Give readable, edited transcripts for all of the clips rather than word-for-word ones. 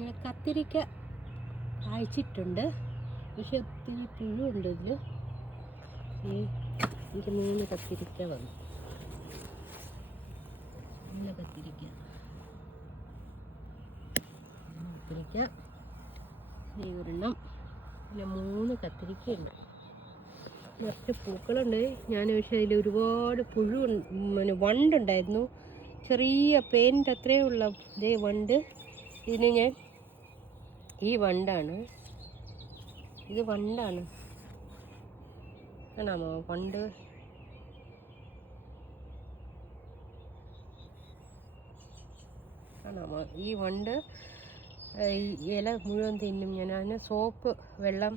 ഞാൻ കത്തിരിക്ക കായ്ച്ചിട്ടുണ്ട്, പക്ഷെ ഒത്തിരി പുഴുണ്ട് ഇതിൽ. എനിക്ക് 3 കത്തിരിക്ക വന്നു. നല്ല കത്തിരിക്ക ഒരെണ്ണം, പിന്നെ 3 കത്തിരിക്കയുണ്ട്. നിറച്ച് പൂക്കളുണ്ട്. ഞാൻ പക്ഷേ അതിൽ ഒരുപാട് പിന്നെ വണ്ടുണ്ടായിരുന്നു. ചെറിയ പേനിൻ്റെ അത്രയും ഉള്ള ഇതേ വണ്ട്. ഇതിന് ഞാൻ ഇത് വണ്ടാണ് കാണാമോ? വണ്ട് കാണാമോ? ഈ വണ്ട് ഇല മുഴുവൻ തിന്നും. ഞാൻ അതിന് സോപ്പ് വെള്ളം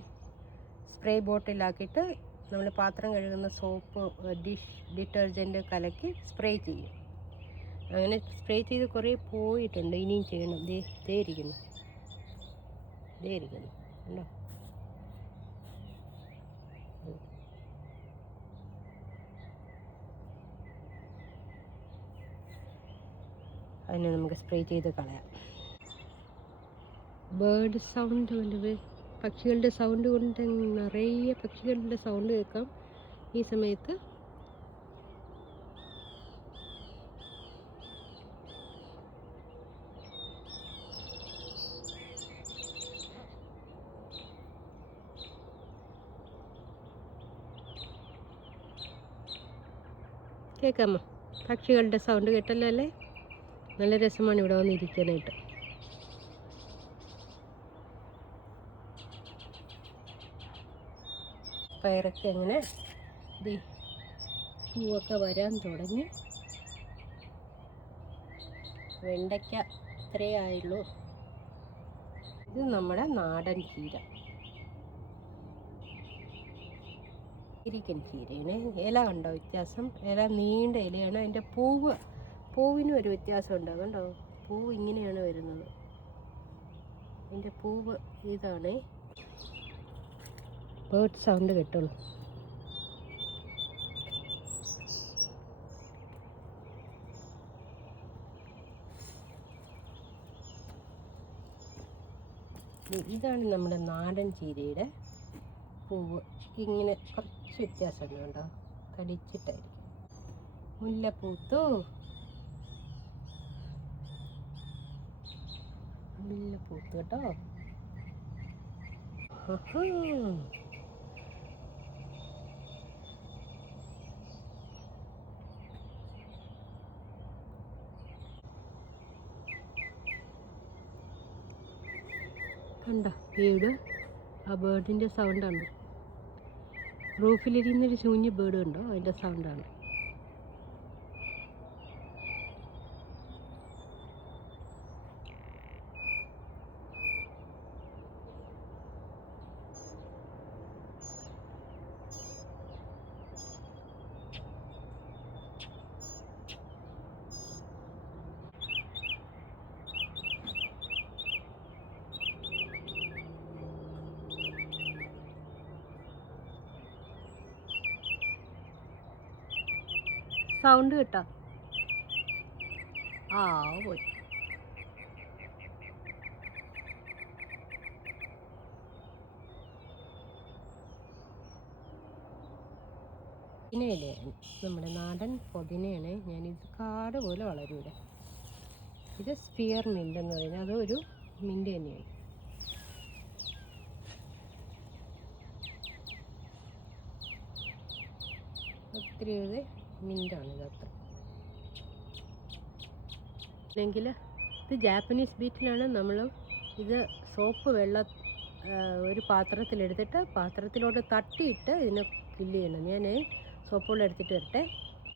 സ്പ്രേ ബോട്ടിലാക്കിയിട്ട് നമ്മൾ പാത്രം കഴുകുന്ന സോപ്പ് ഡിറ്റർജൻറ്റ് കലക്കി സ്പ്രേ ചെയ്യും. അങ്ങനെ സ്പ്രേ ചെയ്ത് കുറേ പോയിട്ടുണ്ട്. ഇനിയും ചെയ്യണം. ദേ ഇരിക്കുന്നു കണ്ടോ? അതിനെ നമുക്ക് സ്പ്രേ ചെയ്ത് കളയാം. ബേർഡ് സൗണ്ട് കൊണ്ട്, പക്ഷികളുടെ സൗണ്ട് കൊണ്ട് നിറയെ പക്ഷികളുടെ സൗണ്ട് കേൾക്കാം ഈ സമയത്ത്. കേൾക്കാമോ? പക്ഷികളുടെ സൗണ്ട് കേട്ടല്ലോ അല്ലേ? നല്ല രസമാണ് ഇവിടെ വന്നിരിക്കാനായിട്ട്. പയറൊക്കെ അങ്ങനെ പൂവൊക്കെ വരാൻ തുടങ്ങി. വെണ്ടയ്ക്ക ഇത്രയേ ആയുള്ളൂ. ഇത് നമ്മുടെ നാടൻ ചീര, ചീരയാണ്. ഇല കണ്ടോ വ്യത്യാസം? ഇല നീണ്ട ഇലയാണ്. അതിൻ്റെ പൂവിനും ഒരു വ്യത്യാസമുണ്ട്. കണ്ടോ? പൂവ് ഇങ്ങനെയാണ് വരുന്നത്. അതിൻ്റെ പൂവ് ഇതാണ്. ബേർഡ് സൗണ്ട് കേട്ടോളൂ. ഇതാണ് നമ്മുടെ നാടൻ ചീരയുടെ പൂവ്. ഇങ്ങനെ കുറച്ച് വ്യത്യാസമുണ്ട് കേട്ടോ, തടിച്ചിട്ടായിരിക്കും. മുല്ലപ്പൂത്തു, കേട്ടോ. കണ്ടോ വീട്? ആ ബേർഡിൻ്റെ സൗണ്ടാണ്. റൂഫിലിരുന്നൊരു ശൂന്യ ബേർഡ് ഉണ്ടോ? അതിൻ്റെ സൗണ്ടാണ്. സൗണ്ട് കേട്ടോ? പോയി. പുതിനയിലേ, നമ്മുടെ നാടൻ പുതിനയാണ്. ഞാനിത് കാട് പോലെ വളരൂല. ഇത് സ്പിയർ മിൻ്റ് എന്ന് പറയുന്നത്, അതൊരു മിൻ്റ് തന്നെയാണ്. ഒത്തിരി മിൻ്റാണ് ഇതത്ര. അല്ലെങ്കിൽ ഇത് ജാപ്പനീസ് ബീറ്റിലാണ്. നമ്മൾ ഇത് സോപ്പ് വെള്ളം ഒരു പാത്രത്തിലെടുത്തിട്ട് പാത്രത്തിലോട്ട് തട്ടിയിട്ട് ഇതിനെ ഫില്ല് ചെയ്യണം. ഞാൻ സോപ്പ് വെള്ളം എടുത്തിട്ട് വരട്ടെ.